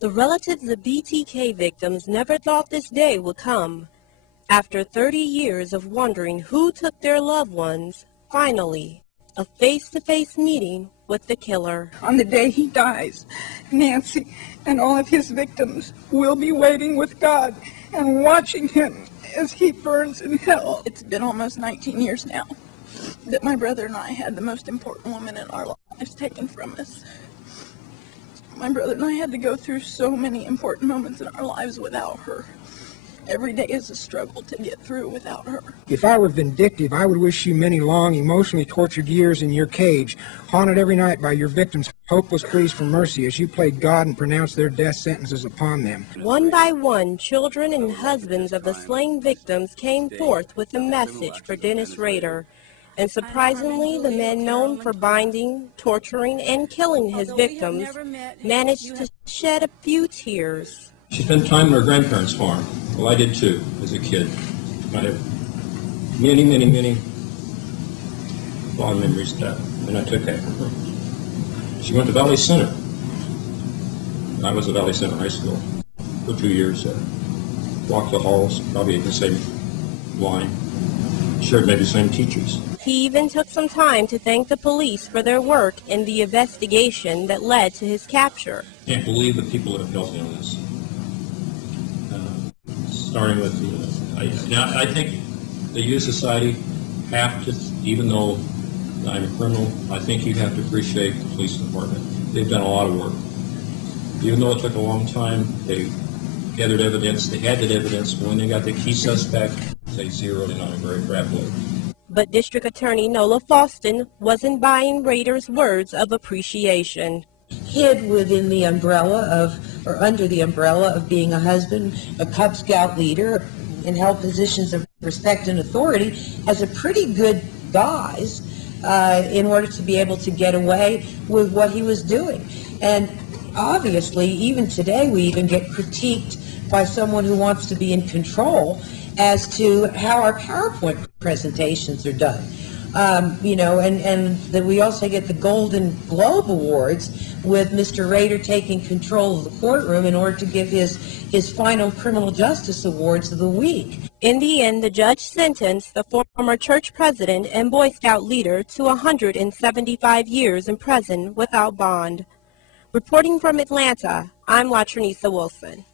The relatives of BTK victims never thought this day would come. After 30 years of wondering who took their loved ones, finally, a face-to-face meeting with the killer. On the day he dies, Nancy and all of his victims will be waiting with God and watching him as he burns in hell. It's been almost 19 years now that my brother and I had the most important woman in our lives taken from us. My brother and I had to go through so many important moments in our lives without her. Every day is a struggle to get through without her. If I were vindictive, I would wish you many long, emotionally tortured years in your cage, haunted every night by your victims' hopeless pleas for mercy as you played God and pronounced their death sentences upon them. One by one, children and husbands of the slain victims came forth with a message for Dennis Rader. And surprisingly, the man known for binding, torturing, and killing his victims managed to shed a few tears. She spent time in her grandparents' farm. Well, I did too, as a kid. I have many fond memories of that, and I took after her. She went to Valley Center. I was at Valley Center High School for 2 years. Walked the halls, probably at the same line. Shared maybe the same teachers. He even took some time to thank the police for their work in the investigation that led to his capture. Can't believe the people that have helped me on this. Starting with, I think the U.S. society have to, even though I'm a criminal, I think you have to appreciate the police department. They've done a lot of work. Even though it took a long time, they gathered evidence, they had that evidence. When they got the key suspect, they zeroed in on a very crap load. But District Attorney Nola Faustin wasn't buying Rader's words of appreciation. Hid within the umbrella of, or under the umbrella of being a husband, a Cub Scout leader, and held positions of respect and authority as a pretty good guise in order to be able to get away with what he was doing. And obviously, even today, we even get critiqued by someone who wants to be in control as to how our PowerPoint presentations are done. And that we also get the Golden Globe Awards with Mr. Rader taking control of the courtroom in order to give his final criminal justice awards of the week. In the end, the judge sentenced the former church president and Boy Scout leader to 175 years in prison without bond. Reporting from Atlanta, I'm Latronisa Wilson.